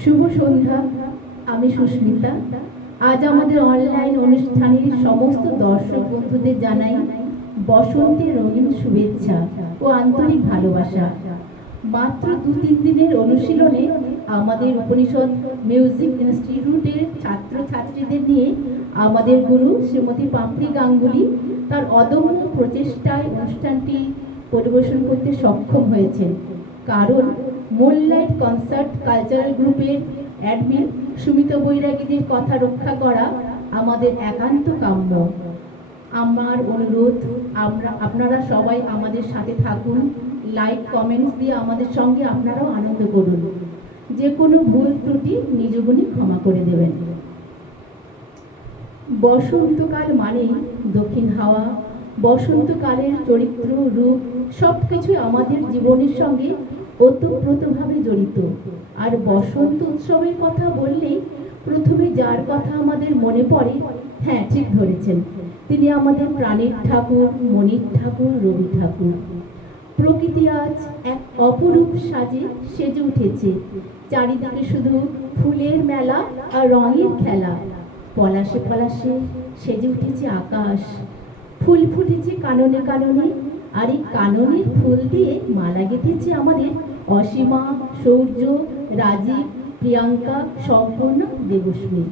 শুভ সন্ধ্যা। আমি সুস্মিতা। আজ আমাদের অনলাইন অনুষ্ঠানের সমস্ত দর্শক বন্ধুদের জানাই বসন্তের রঙিন শুভেচ্ছা ও আন্তরিক ভালোবাসা। মাত্র 2-3 দিনের অনুশীলনে আমাদের উপনিষদ মিউজিক ইনস্টিটিউটের ছাত্রছাত্রীদের নিয়ে আমাদের গুরু শ্রীমতী পাপড়ি গাঙ্গুলি তার অদম্য প্রচেষ্টায় অনুষ্ঠানটি পরিবেশন করতে সক্ষম হয়েছেন। কারণ মুনলাইট কনসার্ট কালচারাল গ্রুপের অ্যাডমিন সুমিতা বৈরাগীদের কথা রক্ষা করা আমাদের একান্ত কাম্য। আমার অনুরোধ, আপনারা সবাই আমাদের সাথে থাকুন, লাইক কমেন্টস দিয়ে আমাদের সঙ্গে আপনারাও আনন্দ করুন। যে কোনো ভুল ত্রুটি নিজ গুণে ক্ষমা করে দেবেন। বসন্তকাল মানেই দক্ষিণ হাওয়া। বসন্তকালের চরিত্র, রূপ সবকিছুই আমাদের জীবনের সঙ্গে ওতপ্রোতভাবে জড়িত। আর বসন্ত উৎসবের কথা বললেই প্রথমে যার কথা আমাদের মনে পড়ে, হ্যাঁ ঠিক ধরেছেন, তিনি আমাদের প্রাণের ঠাকুর, মনির ঠাকুর, রবি ঠাকুর। প্রকৃতি আজ এক অপরূপ সাজে সেজে উঠেছে। চারিদিকে শুধু ফুলের মেলা আর রঙের খেলা। পলাশে পলাশে সেজে উঠেছে আকাশ। ফুল ফুটেছে কাননে কাননে, আর এই কাননের ফুল দিয়ে মালা গেঁথেছে আমাদের অসীমা, সৌর্য, রাজীব, প্রিয়াঙ্কা, সম্পূর্ণ, দেবস্মী।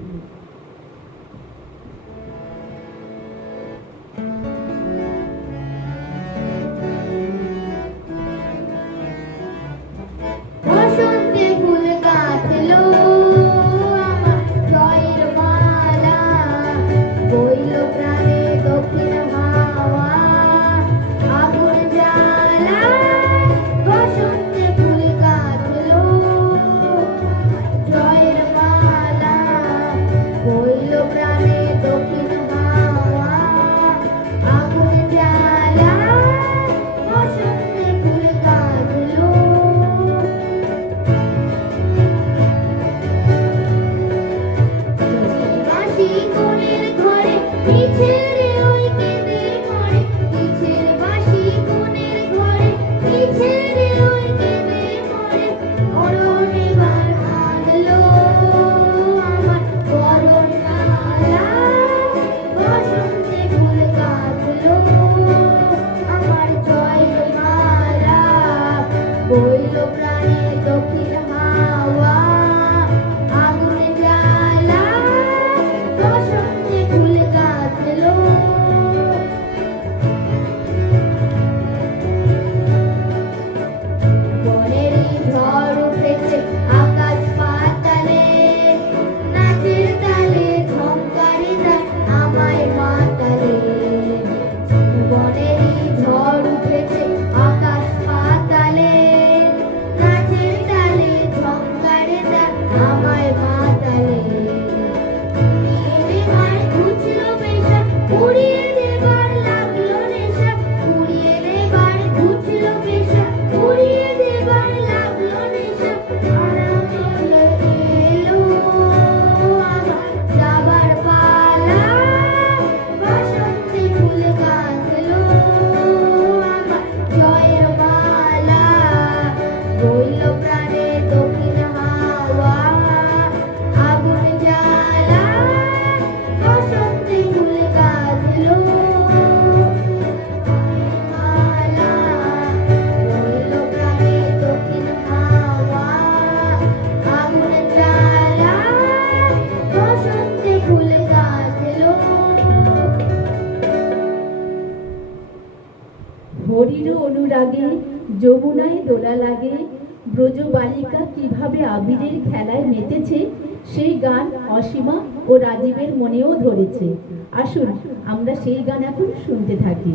হরির অনুরাগে যমুনায় দোলা লাগে, ব্রজ বালিকা কিভাবে আবিরের খেলায় মেতেছে, সেই গান অসীমা ও রাজীবের মনেও ধরেছে। আসুন আমরা সেই গান এখন শুনতে থাকি।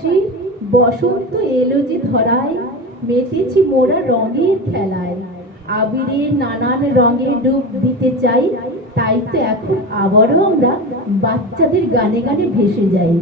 বাসি, বসন্ত এলো যে ধরায়, মেতেছি মোরা রঙের খেলায়। আবিরের নানান রঙে ডুব দিতে চাই, তাই তো এখন আবারও আমরা বাচ্চাদের গানে গানে ভেসে যাই।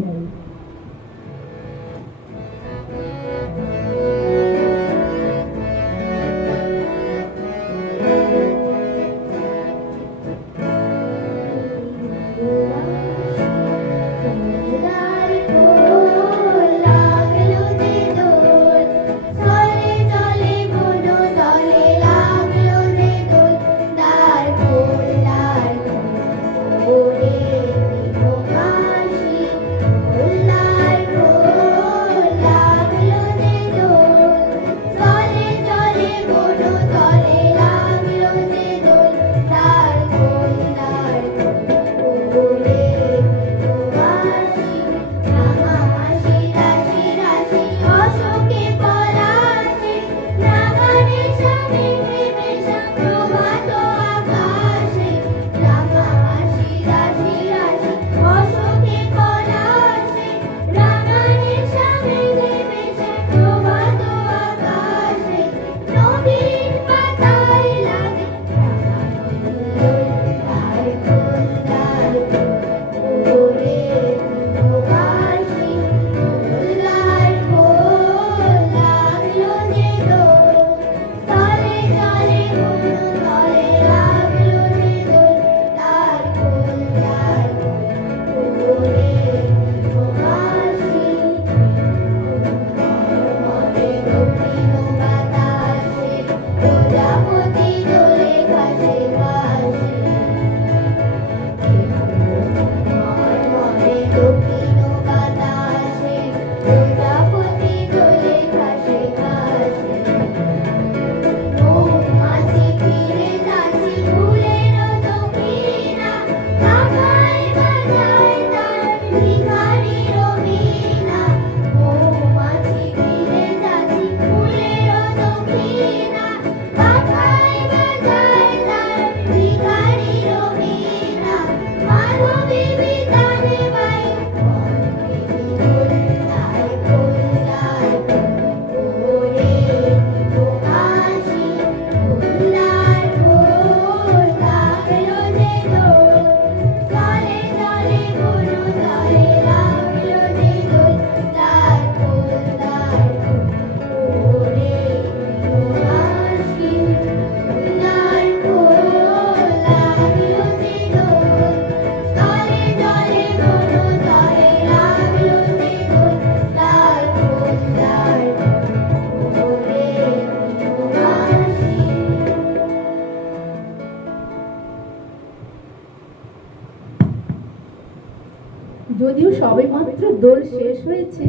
যদিও সবেমাত্র দোল শেষ হয়েছে,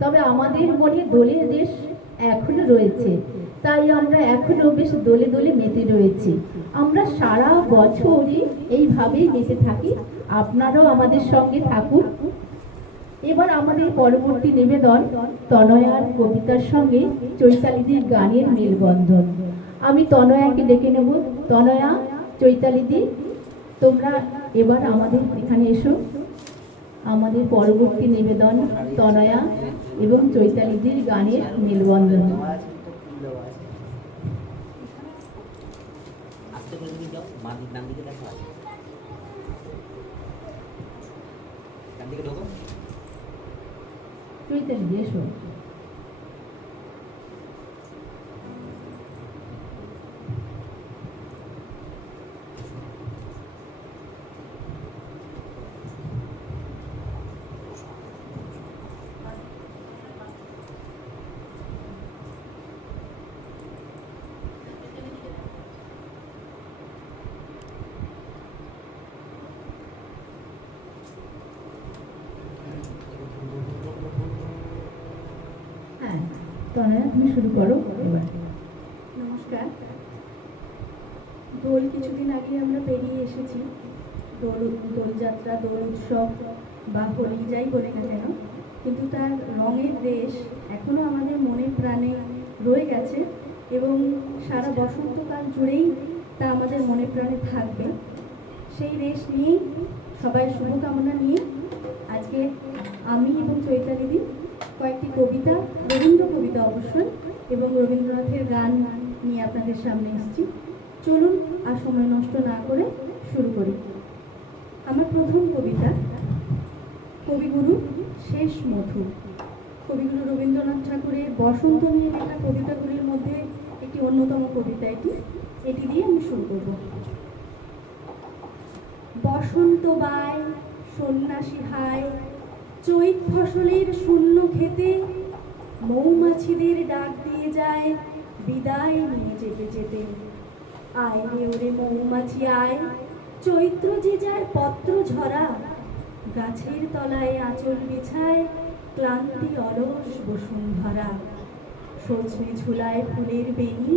তবে আমাদের মনে দোলের রেশ এখনো রয়েছে। তাই আমরা এখনো বেশ দোলে দোলে মেতে রয়েছি। আমরা সারা বছরই এইভাবেই মেতে থাকি। আপনারাও আমাদের সঙ্গে থাকুন। এবার আমাদের পরবর্তী নিবেদন তনয়ার কবিতার সঙ্গে চৈতালিদির গানের মেলবন্ধন। আমি তনয়াকে ডেকে নেব। তনয়া, চৈতালিদি, তোমরা এবার আমাদের এখানে এসো। আমাদের পরবর্তী নিবেদন তনয়া এবং চৈতালিদির গানের মেলবন্ধন। চৈতালিদি এসো। তনয়া, তুমি শুরু করো এবার। নমস্কার। দোল কিছুদিন আগে আমরা পেরিয়ে এসেছি। দোলযাত্রা, দোল উৎসব বা হোলি যাই বলে না কেন, কিন্তু তার রঙের রেশ এখনো আমাদের মনে প্রাণে রয়ে গেছে এবং সারা বসন্তকাল জুড়েই তা আমাদের মনে প্রাণে থাকবে। সেই রেশ নিয়েই, সবাই শুভকামনা নিয়ে আজকে আমি এবং চৈতালিদি কয়েক কবিতা, রবীন্দ্র কবিতা অবশ্যই, এবং রবীন্দ্রনাথের গান নিয়ে আপনাদের সামনে এসেছি। চলুন আর সময় নষ্ট না করে শুরু করি। আমার প্রথম কবিতা কবিগুরু শেষ মধু। কবিগুরু রবীন্দ্রনাথ ঠাকুরের বসন্ত নিয়ে লেখা কবিতাগুলির মধ্যে একটি অন্যতম কবিতা এটি দিয়ে আমি শুরু করব। বসন্ত বায় সন্ন্যাসী হায়, চৈত ফসলের শূন্য খেতে মৌমাছিদের ডাক দিয়ে যায় বিদায় নিয়ে যেতে যেতে। আয় রে ওরে মৌমাছি আয়, চৈত্র যে যায় পত্র ঝরা, গাছের তলায় আঁচল বিছায় ক্লান্তি অলস বসুন্ধরা। সজনে ঝুলায় ফুলের বেনি,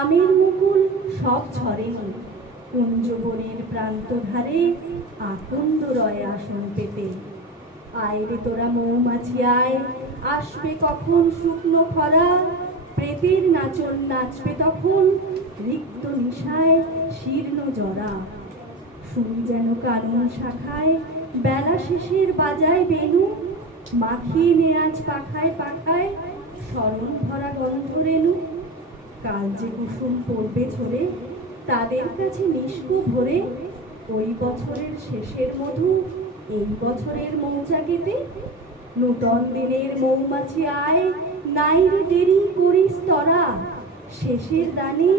আমের মুকুল সব ঝরেনি, কুঞ্জবনের প্রান্ত ধারে আকন্দ রয় আসন পেতে। আয় রে তোরা মৌমাছি আয়, আসবে কখন শুকনো খরা, প্রেতের নাচন নাচবে তখন রিক্ত নিশায় শীর্ণ জরা। শুনি যেন কানন শাখায় বেলা শেষের বাজায় বেনু, মাখিয়ে নেয়াজ পাখায় পাখায় স্মরণ ভরা গন্ধ রেণু। কাল যে কুসুম পড়বে ঝরে, তাদের কাছে নিষ্কু ভরে, ওই বছরের শেষের মধু এই বছরের মৌচাকেতে। নূতন দিনের মৌমাছি আয়, নাই রে দেরি করিস তরা, শেষের দানে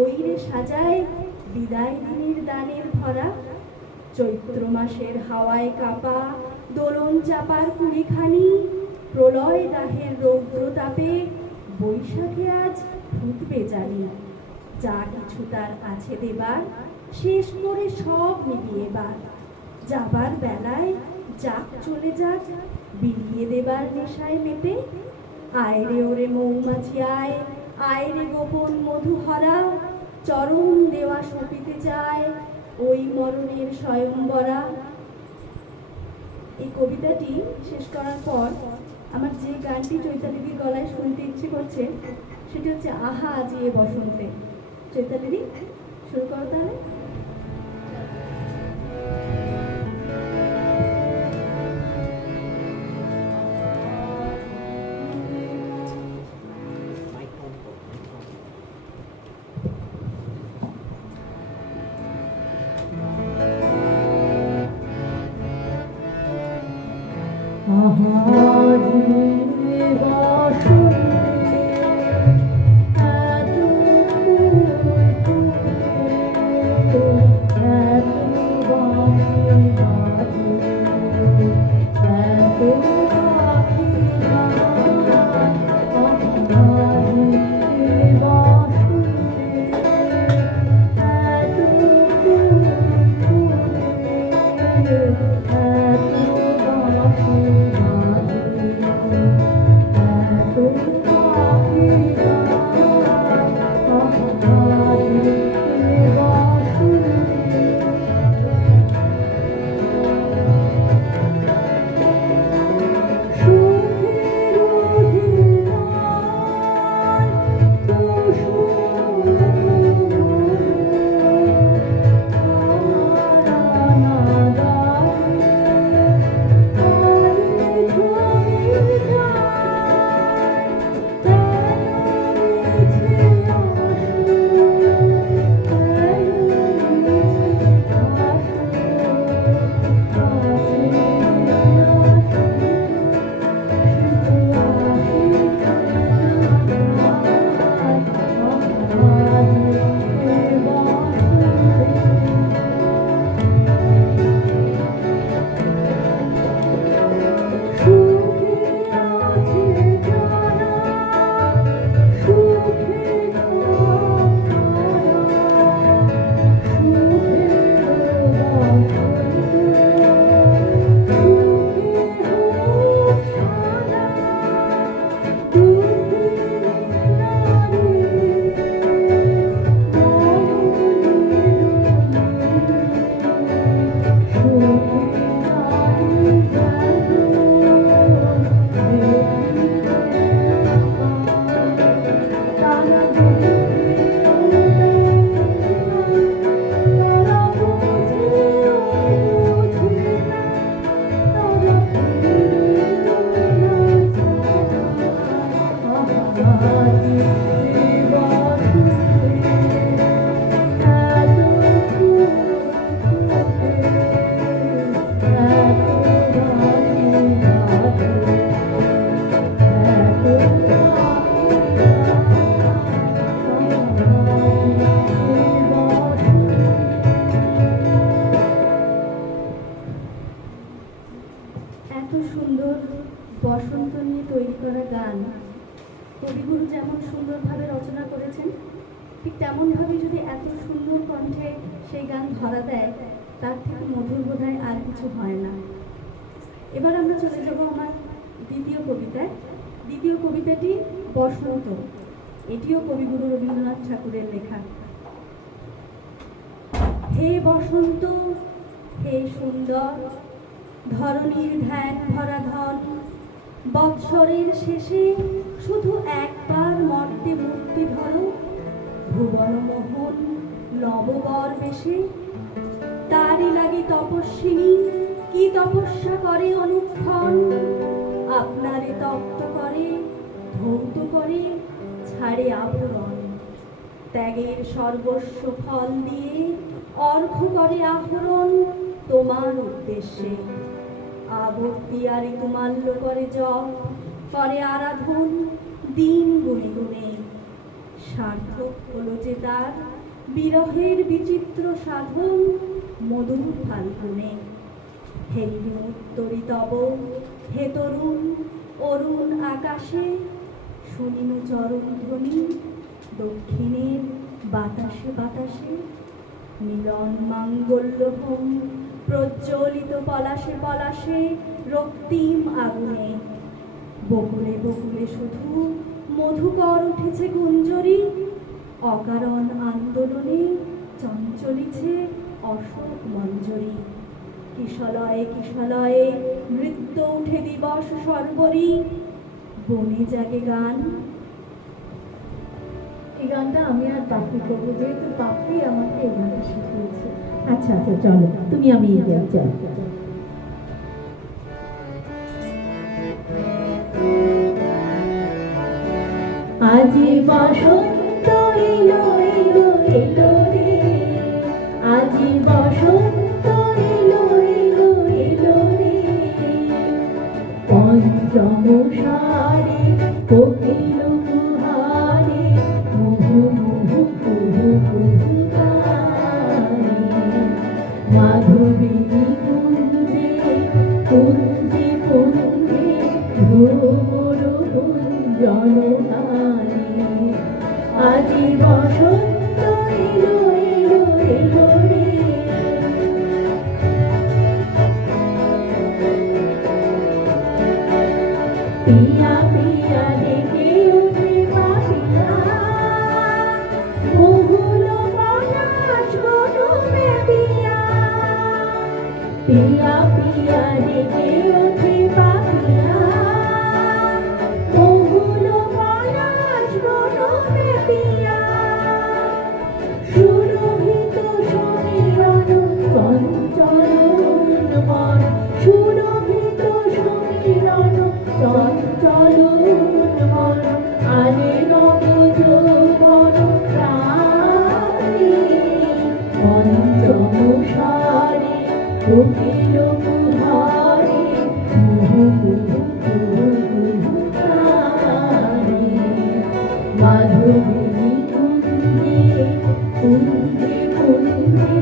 ওই রে সাজায় বিদায় দিনের দানের ভরা। চৈত্র মাসের হাওয়ায় কাপা দোলন চাপার কুড়িখানি, প্রলয় দাহের রৌদ্র তাপে বৈশাখে আজ ফুটবে জানি। যা কিছু তার আছে দেবার, শেষ করে সব নিবি এবার। যাবার বেলায় যাক চলে যাক, বিলিয়ে দেবার নেশায় মেতে। আয় রে ওরে মৌমাছি আয়, আয় রে গোপন মধুহরা, চরণ দেওয়া সপিতে যায় ওই মরণের স্বয়ংবরা। এই কবিতাটি শেষ করার পর আমার যে গানটি চৈতালিদির গলায় শুনতে ইচ্ছে করছে সেটি হচ্ছে আহা আজি এ বসন্তে। চৈতালিদি, শুরু করো তাহলে। গান কবিগুরু যেমন সুন্দরভাবে রচনা করেছেন, ঠিক তেমনভাবে যদি এত সুন্দর কণ্ঠে সেই গান ধরা দেয়, তার থেকে মধুর বোধহয় আর কিছু হয় না। এবার আমরা চলে যাব আমার দ্বিতীয় কবিতায়। দ্বিতীয় কবিতাটি বসন্ত। এটিও কবিগুরু রবীন্দ্রনাথ ঠাকুরের লেখা। হে বসন্ত, হে সুন্দর, ধরণীর ধ্যান ভরা ধন, বৎসরের শেষে শুধু একবার মর্তে মূর্তি ধরো, ভুবন মোহন নববর বেশে। তারই লাগি তপস্বিনী কি তপস্যা করে অনুক্ষণ, আপনারে তপ্ত করে ধৌত করে ছাড়ে আবরণ। ত্যাগের সর্বস্ব ফল দিয়ে অর্ঘ্য করে আহরণ তোমার উদ্দেশ্যে। আবর্তি আর ঋতুমাল্য করে জপ, করে আরাধন দিন গুনে গুনে। সার্থক হলো যে তার বিরহের বিচিত্র সাধন মধুর ফাল্গুনে। হেরিনি উত্তরি তব হে তরুণ অরুণ আকাশে, শুনিনু চরণ ধ্বনি দক্ষিণের বাতাসে বাতাসে। মিলন মাঙ্গল্যভূম প্রজ্বলিত পলাশে পলাশে রক্তিম আগুনে। বকুলে বকুলে শুধু মধুকর উঠেছে গুঞ্জরি, অকারণ আন্দোলনে চঞ্চলিছে অশোক মঞ্জরি। কিশলয়ে কিশলয়ে নৃত্য উঠে দিবস সর্বরি, বনে জাগে গান। এই গানটা আমি আর পাপড়ি করবো, যেহেতু পাপড়ি আমাকে এই গানটা শিখিয়েছে। আচ্ছা আচ্ছা, চলো তুমি আমি এই গান, চলো। আজি বসন্ত এলো এলো এলো রে, আজি বসন্ত এলো এলো এলো রে। পঞ্চম সারে কোকিল কুহারে মুহু মুহু কুহু কুহু গায়ে। মাধুরী কুঞ্জে কুঞ্জে কুঞ্জে ভ্রমর কুঞ্জন গায়ে। আজি বসন্ত এলো এলো এলো রে। পিয়া পিয়া ডেকে ওঠে পাপিয়া, বহুল পলাশ বনমে পিয়া। পিয়া পিয়া ডেকে ওঠে পাপিয়া, বহুল পলাশ বনমে পিয়া। সুরভিত সমীরণ চঞ্চল মন, সুরভিত সমীরণ চঞ্চল মন। আনে নব যৌবন প্রাণে, পঞ্চম সারে কোকিল কুহারে মুহু মুহু কুহু কুহু গায়ে। মাধুরী কুঞ্জে কুঞ্জে কুঞ্জে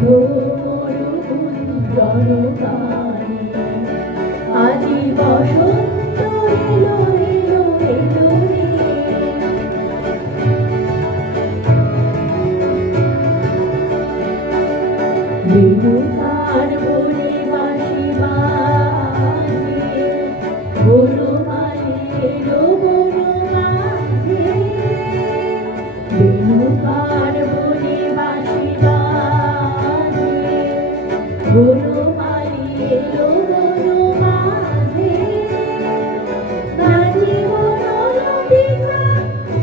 ভ্রমর কুঞ্জন গায়ে। আজি বসন্ত এলো এলো এলো রে। বেণুকার বনে বাঁশি বাজে, বনমালী এলো বন মাঝে। বেণুকার বনে বাঁশি বাজে, বনমালী এলো বন মাঝে। নাচে বনলতিকা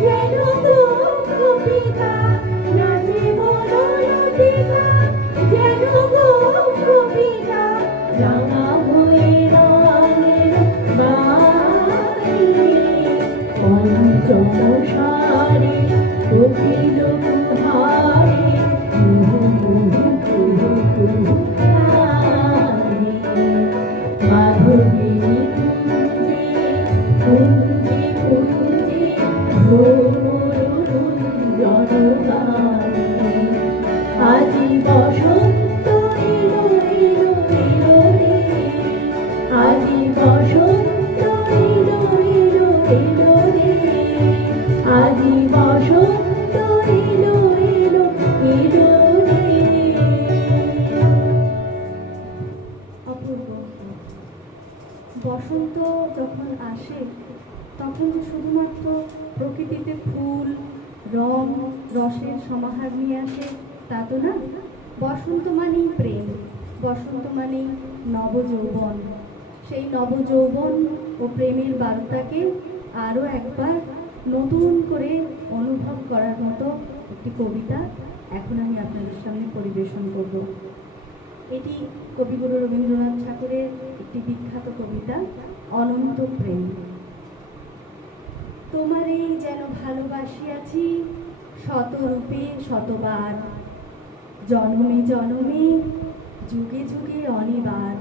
যেন গো গোপিকা, নাচে বনলতিকা যেন গো গোপিকা। রাঙা হয়ে রঙের গায়ে, পঞ্চম সারে কোকিল কুহারে মুহু মুহু কুহু কুহু গায়ে। মাধুরী কুঞ্জে কুঞ্জে কুঞ্জে ভ্রমর কুঞ্জন গায়ে। আজি বসন্ত এলো এলো এলো রে, আজি বসন্ত এলো এলো ভাবছেন যে শুধুমাত্র প্রকৃতিতে ফুল, রং, রসের সমাহার নিয়ে আসে, তা তো না। বসন্ত মানেই প্রেম, বসন্ত মানেই নবযৌবন। সেই নবযৌবন ও প্রেমের বার্তাকে আরও একবার নতুন করে অনুভব করার মতো একটি কবিতা এখন আমি আপনাদের সামনে পরিবেশন করব। এটি কবিগুরু রবীন্দ্রনাথ ঠাকুরের একটি বিখ্যাত কবিতা, অনন্ত প্রেম। তোমারেই যেন ভালোবাসিয়াছি শতরূপে শতবার, জনমে জনমে যুগে যুগে অনিবার।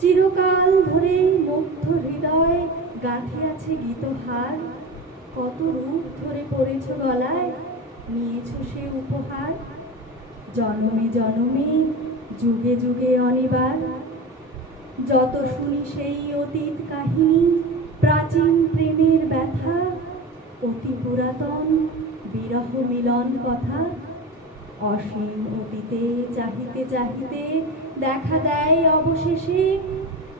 চিরকাল ধরে মুগ্ধ হৃদয় গাঁথিয়াছে গীতহার, কত রূপ ধরে পড়েছ গলায়, নিয়েছ সে উপহার। জনমে জনমে যুগে যুগে অনিবার, যত শুনি সেই অতীত কাহিনী, প্রাচীন প্রেমের ব্যথা, অতি পুরাতন বিরহ মিলন কথা। অসীম অতীতে চাহিতে চাহিতে দেখা দেয় অবশেষে,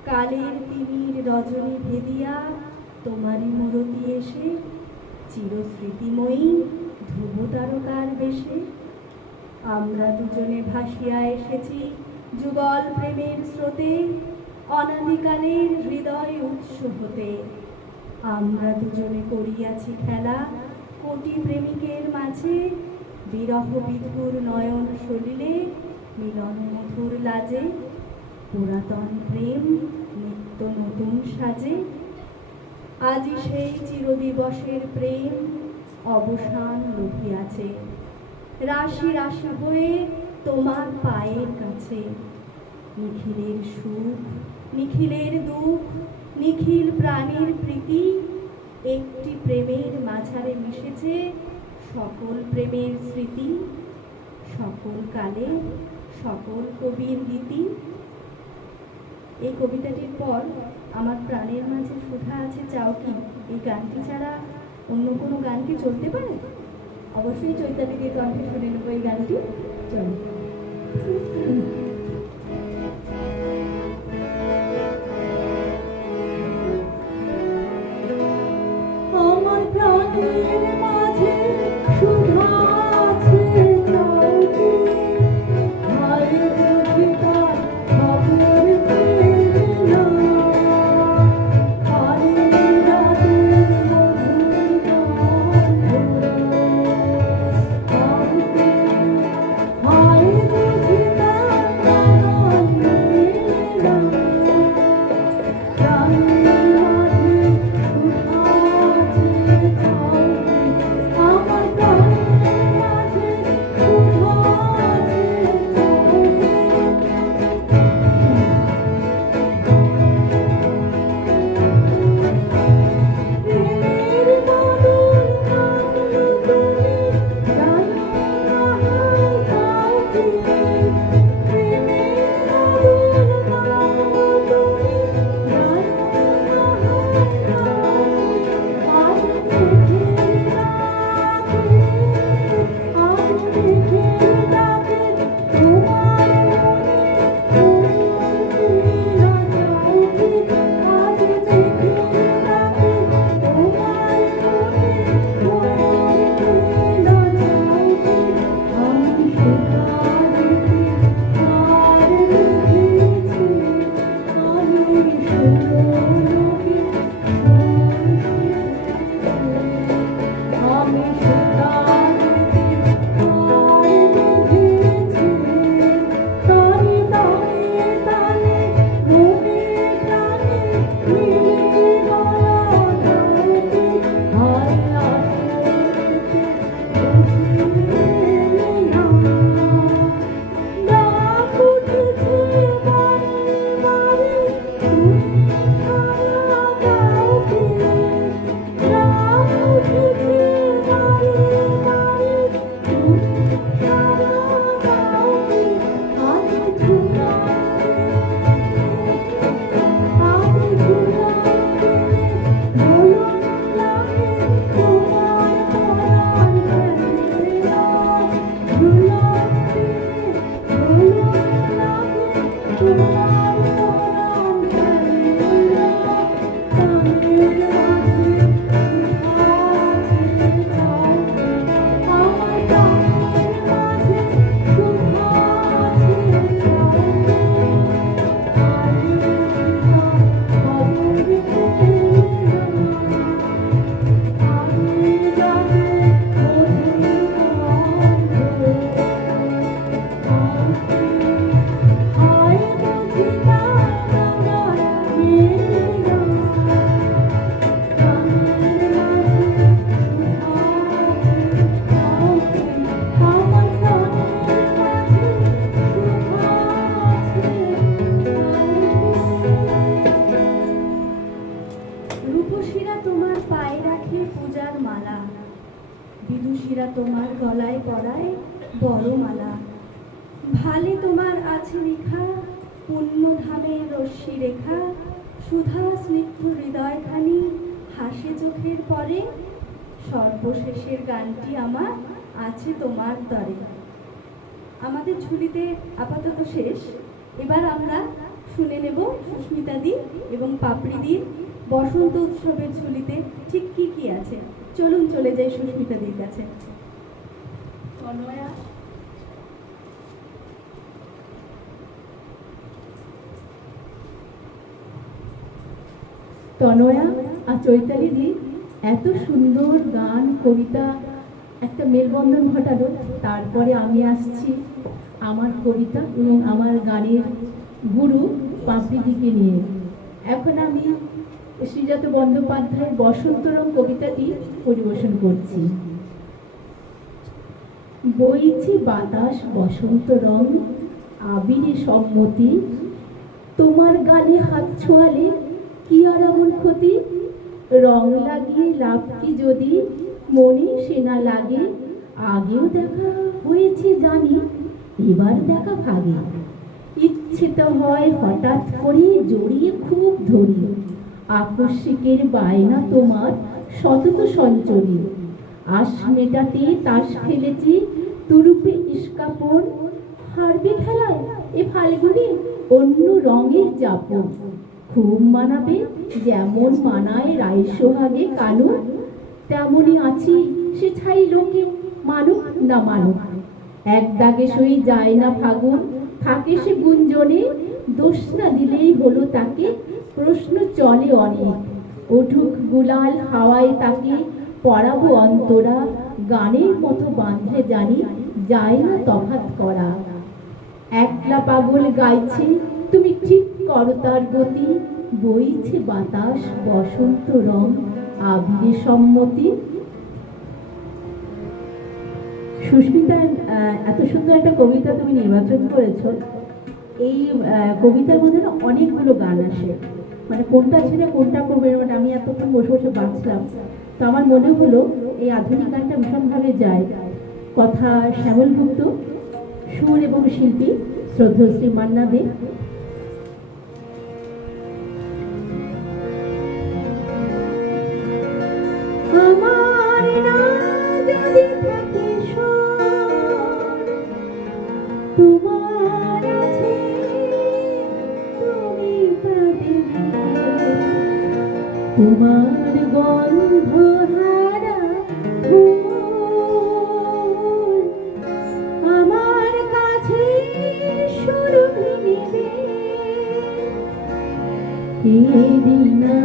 কালের তিমির রজনী ভেদিয়া তোমারই মূরতি এসে, চিরস্মৃতিময়ী ধ্রুব তারকার বেশে। আমরা দুজনে ভাসিয়া এসেছি যুগল প্রেমের স্রোতে, অনাদিকালের হৃদয় উৎস হতে। আমরা দুজনে করিয়াছি খেলা কোটি প্রেমিকের মাঝে, বিরহ বিধুর নয়ন সলিলে মিলন মধুর লাজে। পুরাতন প্রেম নিত্য নতুন সাজে, আজি সেই চিরদিবসের প্রেম অবসান রহিয়াছে। রাশি রাশি হয়ে তোমার পায়ের কাছে, নিখিলের সুখ নিখিলের দুঃখ, নিখিল প্রাণের প্রীতি, একটি প্রেমের মাঝারে মিশেছে সকল প্রেমের স্মৃতি, সকল কালে সকল কবির গীতি। এই কবিতাটির পর আমার প্রাণের মাঝে সুধা আছে চাও কি, এই গানটি ছাড়া অন্য কোনো গান কি চলতে পারে? অবশ্যই চৈতালিকে কণ্ঠে শুনে নেবো এই গানটি। চল। আমার প্রাণের মাঝে সুধা আছে চাও কি, ভাই বুঝি তার খবর পেলে না, কালী রাতের মধুর গন্ধ, ভাই বুঝি তার নাম মেলে না। প্রাণের মাঝে সুধা আছে চাও কি, বিদুষীরা তোমার গলায় পরায় বড়মালা। ভালে তোমার আছে লেখা পুণ্যধামের রশ্মি রেখা, সুধা স্নিগ্ধ হৃদয়খানি হাসে চোখের পরে। সর্বশেষের গানটি আমার আছে তোমার তরে। আমাদের ঝুলিতে আপাতত শেষ। এবার আমরা শুনে নেব সুস্মিতাদি এবং পাপড়িদির বসন্ত উৎসবের ঝুলিতে ঠিক কি কি আছে। চলুন চলে যাই সুস্মিতাদির কাছে। তনয়া, তনয়া আর চৈতালি দি এত সুন্দর গান কবিতা একটা মেলবন্ধন ঘটালো। তারপরে আমি আসছি আমার কবিতা এবং আমার গানের গুরু পাপড়িদিকে নিয়ে। এখন আমি শ্রীজাত বন্দ্যোপাধ্যায়ের বসন্ত রং কবিতাটি পরিবেশন করছি। বইছে বাতাস বসন্ত রং, আবিরে সম্মতি, তোমার গালে হাত ছোঁয়ালে কি আর এমন ক্ষতি? রং লাগিয়ে লাভ কি যদি মনে সেনা লাগে, আগেও দেখা হয়েছে জানি, এবার দেখা ভাগে। ইচ্ছে তো হয় হঠাৎ করে জড়িয়ে খুব ধরি, আকস্মিকের বায়না তোমার সতত সঞ্চরী। আশ মেটাতে তাস খেলেছি তুরুপে ইস্কাপন, হারবে খেলায় এ ফাল্গুনে অন্য রঙের যাপন। খুব মানাবে যেমন মানায় রায় সোহাগে কানু, তেমনই আছি সে ছাই লোকে মানুক না মানুক। এক দাগে সই যায় না ফাগুন, থাকে সে গুঞ্জনে, দোষ না দিলেই হলো তাকে, প্রশ্ন চলে অনেক। উঠুক গুলাল হাওয়ায় তাকে পরাবো অন্তরা, গানের মতো বাঁধলে জানি যায় না তফাৎ করা। একলা পাগল গাইছে তুমি ঠিক করো তার গতি, বইছে বাতাস বসন্ত রং, আবিরে সম্মতি। সুস্মিতা, এত সুন্দর একটা কবিতা তুমি নির্বাচন করেছো। এই কবিতার মধ্যে না অনেকগুলো গান আসে, মানে কোনটা ছেড়ে কোনটা করবে, মানে আমি এতক্ষণ বসে বসে বাঁচলাম। তো আমার মনে হলো এই আধুনিক গানটা ভীষণভাবে যায়। কথা শ্যামল গুপ্ত, সুর এবং শিল্পী শ্রদ্ধশ্রী মান্না দে। আমার না যদি থাকে স্বর, তোমার আছে তুমি তা দেবে। তোমার গন্ধ হারা ফুল আমার কাছে সুরভি নেবে। এরি না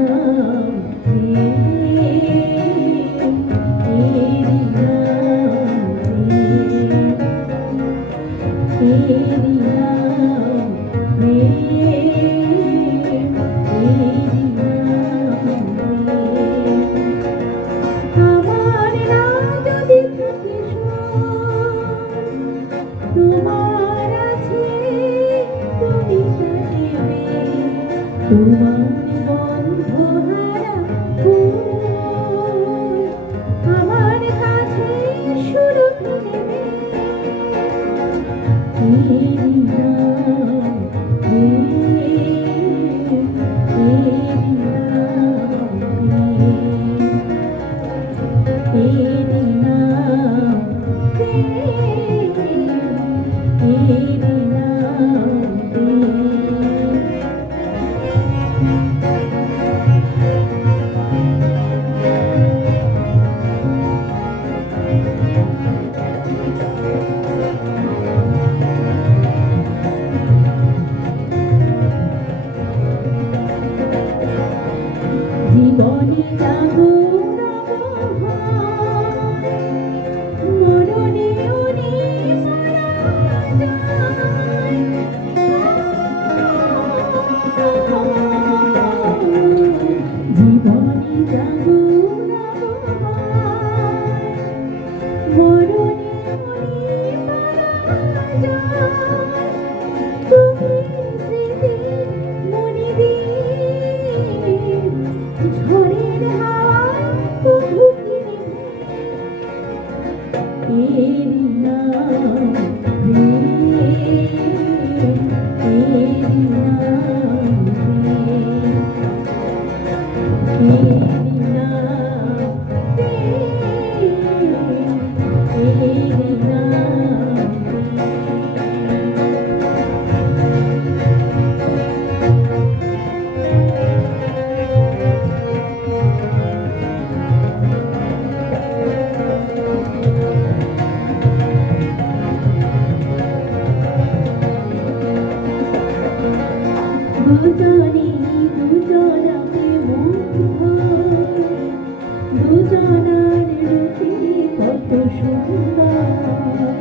দুজনার রুচি কত সুন্দর,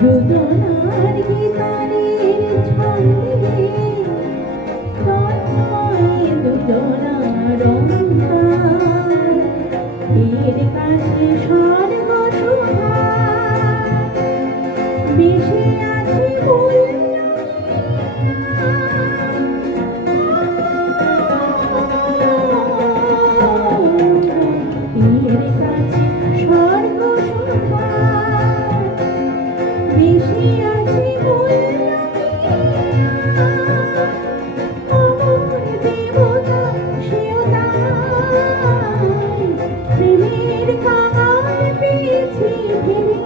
দুজনার গীতারের ছন্দে তন্ময় দুজনার অন্তর, এর কাছে স্বর্গ শোভা বেশি আছে এর কাছে স্বর্গ শোভা বেশি আছে অমর দেবতা সেও তাই, প্রেমের কাঙাল পেয়েছি ফিরে।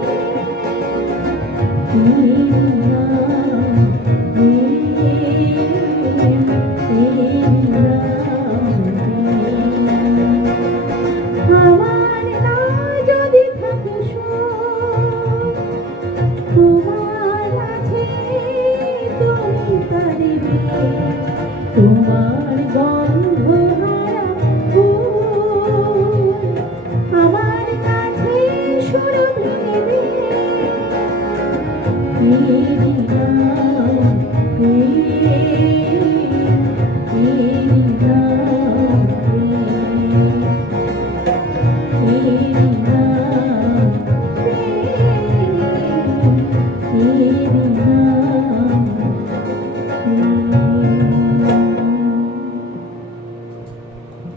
আমার না যদি থাকে সুখ, তোমার আছে তুমি পারিবে, তোমার গন্ধ হারা ফুল আমার কাছে সুরভি দেবে।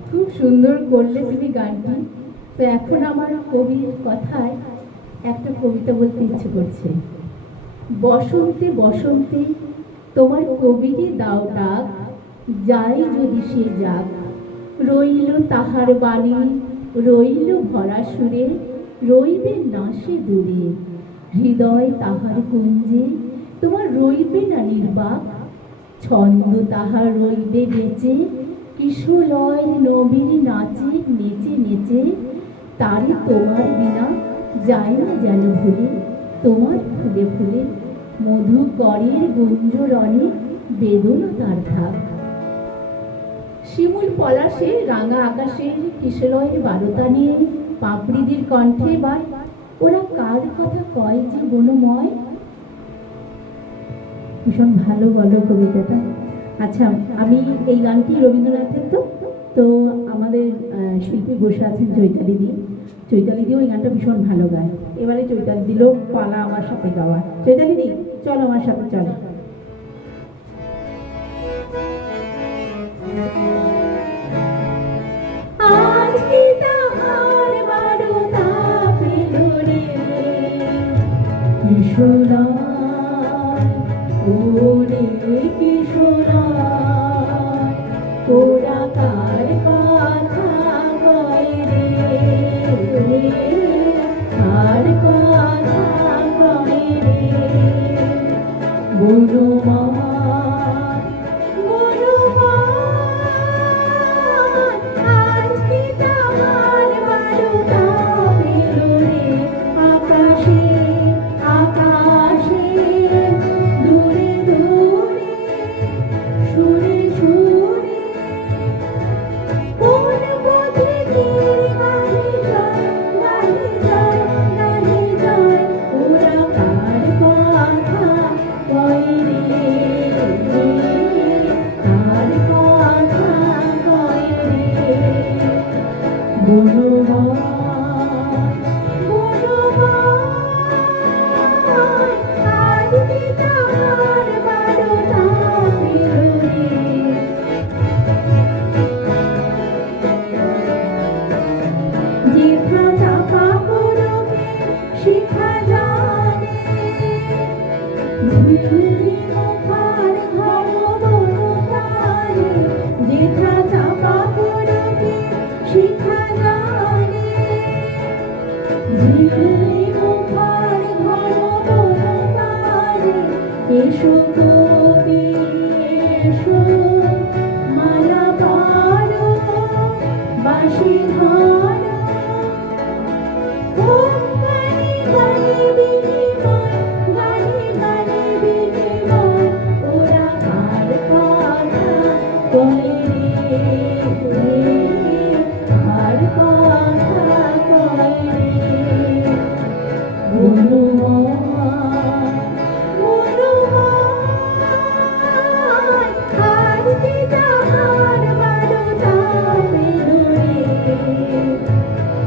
খুব সুন্দর করলে তুমি গানটি। তো এখন আমার কবির কথায় একটা কবিতা বলতে ইচ্ছে করছে। বসন্তে বসন্তে তোমার কবিকে দাও ডাক, যাই যদি সে যাক, রইল তাহার বাণী, রইল ভরা সুরে, রইবে না সে দূরে, হৃদয় তাহার কুঞ্জে তোমার রইবে না নির্বাক, ছন্দ তাহার রইবে বেঁচে, কিশোলয় নবীর নাচে নেচে নেচে, তারে তোমার বিনা যায় না যেন ভুলে, তোমার ফুলে ফুলে মধুকরের গুঞ্জরণে বেদনা তার থাক। শিমুল পলাশে রাঙা আকাশের কিশলয়ের বারতা নিয়ে পাপড়িদের কণ্ঠে বার ওরা কার কথা কয় যে বনময়। ভীষণ ভালো বলো কবিতাটা। আচ্ছা, আমি এই গানটি রবীন্দ্রনাথের তো আমাদের শিল্পী বসে আছেন চৈতালিদি। চৈতালিদিও এই গানটা ভীষণ ভালো গায়। এবারে চৈতালি দিল পালা আমার সাথে গাওয়া। চৈতালিদি চলো আমার সাথে চলো। আজকে তাহার বারতা পেল রে কিশোরয়, ওরে কিশোরয়, ওরা কার কথা কয় রে, কার কথা কয় রে, বনমায় বনমায়, আজকে তাহার বারতা পেল রে আকাশে আকাশে, দূরে দূরে সুরে সুরে, কোন পথে তীর নাহি যায় নাহি যায় নাহি যায়, ওরা কার কথা কয় রে, কার কথা কয় রে, বনমায় বনমায়, আজকে তাহার বারতা পেল রে। যেথা চাপা করবে শিখা জানে, ঝিলমি মুখার ঘন বনপ্রাণে, যেথা চাপা করবে শিখা জানে,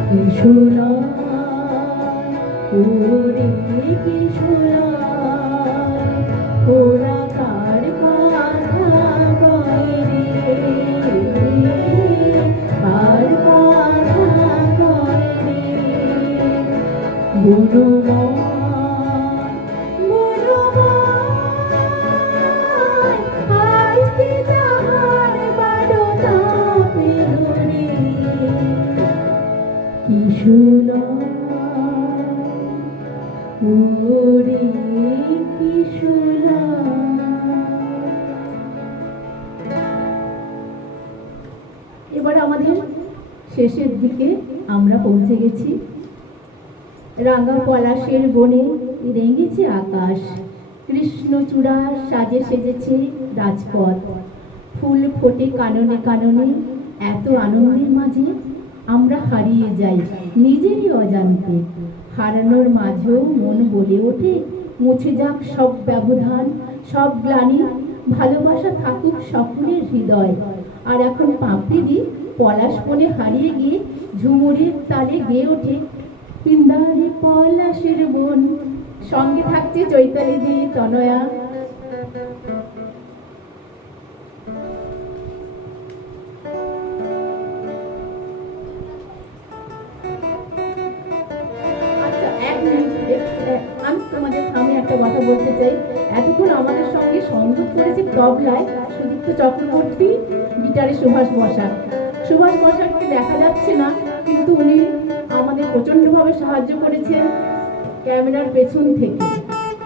কিশোরয় ওরে কিশোরয় ওরা কার কথা কয় রে কার কথা কয় রে বনময় আজকে তাহার বারোটা পেল রে কিশোরয় ওরে কিশোরয়। এবার আমাদের শেষের দিকে আমরা পৌঁছে গেছি। রাঙা পলাশের বনে রেঙেছে আকাশ, কৃষ্ণচূড়ার সাজে সেজেছে রাজপথ, ফুল ফোটে কাননে কাননে। এত আনন্দের মাঝে আমরা হারিয়ে যাই নিজেরই অজান্তে। হারানোর মাঝেও মন বলে ওঠে মুছে যাক সব ব্যবধান, সব গ্লানি, ভালোবাসা থাকুক সকলের হৃদয়। আর এখন পাপড়িদি পলাশ বনে হারিয়ে গিয়ে ঝুমুরের তালে গেয়ে ওঠে পিন্দারে পলাশের বন। সঙ্গে থাকছে চৈতালি দি, তনয়া। আচ্ছা, এক মিনিট, আমি তোমাদের সামনে একটা কথা বলতে চাই। এতক্ষণ আমাদের সঙ্গে সংযোগ করেছে তবলায় সুদীপ্ত চক্রবর্তী, গিটারে সুভাষ বসাক। সুভাষ বসাককে দেখা যাচ্ছে না, কিন্তু উনি আমাদের প্রচণ্ডভাবে সাহায্য করেছেন ক্যামেরার পেছন থেকে।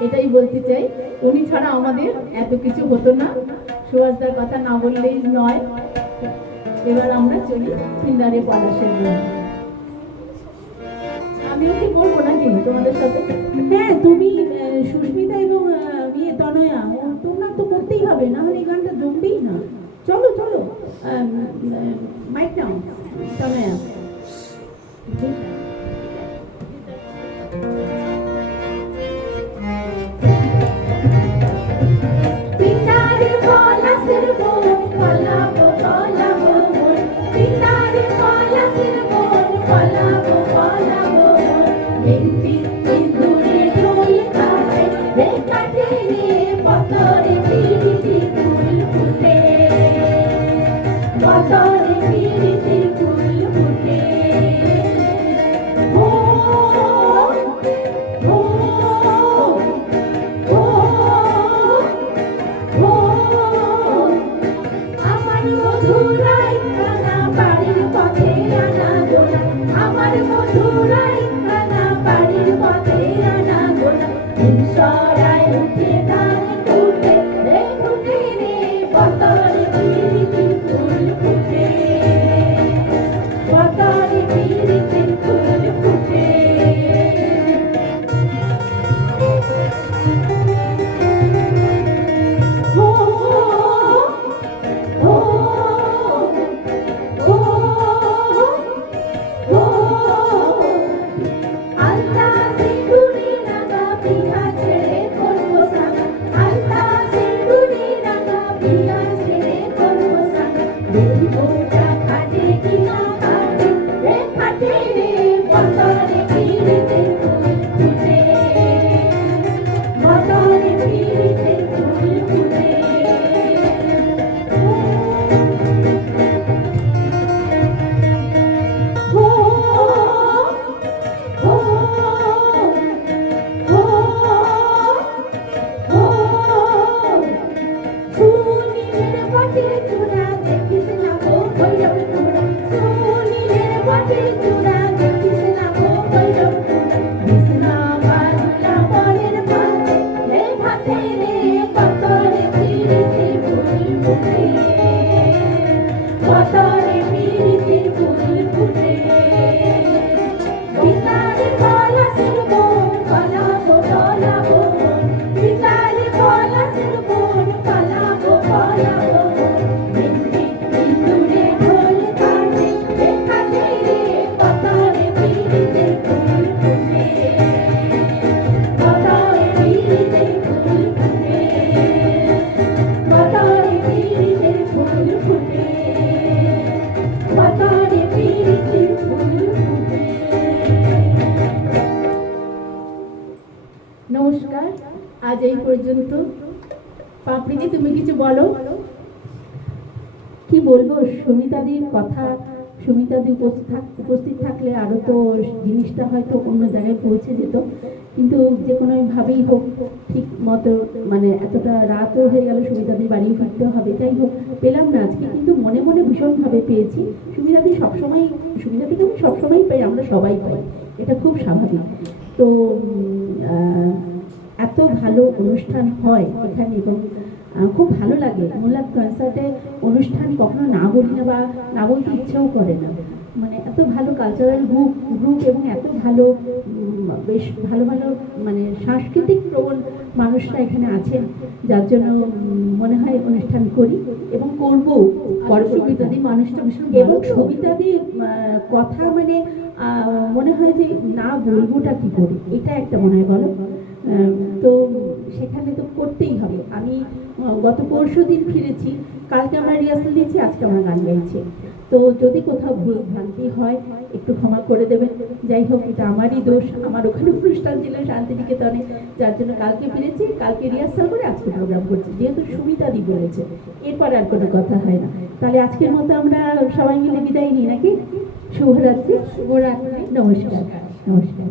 এটাই বলতে চাই, উনি ছাড়া আমাদের এত কিছু হতো না। সুভাষদার কথা না বললেই নয়। এবার আমরা চলি পিন্দারে পলাশের বন। আমিও কি করবো নাকি তোমাদের সাথে? হ্যাঁ, তুমি সুস্মিতা এবং তনয়া, তোমরা তো করতেই হবে, না হলে এই গানটা জমবেই না। চলো চলো, মাইক নাও তনয়া। পিন্দারে পলাশের বন, পলাবো পলাবো মন। পিন্দারে পলাশের বন, পলাবো পলাবো মন। বিন্তি সিঁদুরে ঢোল কাটে, রে কাটে রে পতরে পিরিতি ফুল ফুটে, পতরে পিরিতি ফুল ফুটে। ও ও ও ও আমার মধুরাই কানা বাড়ির পথে আনা গোনা, আমার মধুরাই কানা বাড়ির পথে আনা গোনা। হিংসরায় উঠে ধান ফুটে, রে ফুটে রে পতরে পিরিতি ফুল ফুটে, পতরে পিরিতি ফুল ফুটে। ও ও ও ও আল্লাহ সিঁদুরে রাঙা পিয়া ছেড়ে করবো সাঙ্গা, আল্লাহ সিঁদুরে রাঙা পিয়া ছেড়ে করবো সাঙ্গা। দেখবোটা খাটে কি না খাটে, রে খাটে রে পতরে পিরিতে ফুল ফুটে, পতরে পিরিতে ফুল ফুটে। ও ও ও ও সুনীলের বটে চূড়া দেখিস না গো ভৈরব তোরা, সুনীলের বটে চূড়া দেখিস আজ এই পর্যন্ত। পাপড়িদি, তুমি কিছু বলো। কি বলবো, সুমিতাদির কথা, সুমিতাদি উপস্থিত থাকলে আরো তো জিনিসটা হয়তো অন্য জায়গায় পৌঁছে যেত, কিন্তু যে কোনো ভাবেই হোক ঠিক মতো মানে এতটা রাতও হয়ে গেল, সুমিতাদির বাড়ি ফিরতে হবে, যাই হোক পেলাম না আজকে, কিন্তু মনে মনে ভীষণভাবে পেয়েছি। সুমিতাদিকে আমি সবসময় পাই, আমরা সবাই পাই, এটা খুব স্বাভাবিক। তো এত ভালো অনুষ্ঠান হয় এখানে এবং খুব ভালো লাগে। মোল্লাদ কনসার্টে অনুষ্ঠান কখনো না বলি না, বা না বলতে ইচ্ছেও করে না। মানে এত ভালো কালচারাল গ্রুপ এবং এত ভালো বেশ ভালো ভালো মানে সাংস্কৃতিক প্রবণ মানুষরা এখানে আছেন, যার জন্য মনে হয় অনুষ্ঠান করি এবং করব। সুমিতাদি মানুষটা ভীষণ এবং ভালো তো। সুমিতাদির কথা মানে মনে হয় যে না বলবোটা কি করে, এটা একটা মনে হয় বলো। তো সেখানে তো করতেই হবে। আমি গত পরশুদিন ফিরেছি, কালকে আমরা রিহার্সাল দিয়েছি, আজকে আমরা গান গাইছি। তো যদি কোথাও ভুল ভ্রান্তি হয় একটু ক্ষমা করে দেবেন। যাই হোক, এটা আমারই দোষ, আমার ওখানে অনুষ্ঠান ছিল শান্তিনিকেতনে, যার জন্য কালকে ফিরেছি, কালকে রিহার্সাল করে আজকে প্রোগ্রাম করছি, যেহেতু সুমিতাদি বলেছে। এরপর আর কোনো কথা হয় না। তাহলে আজকের মতো আমরা সবাই মিলে বিদায় নিই নাকি? শুভরাত্রি। শুভরাত্রি। নমস্কার। নমস্কার।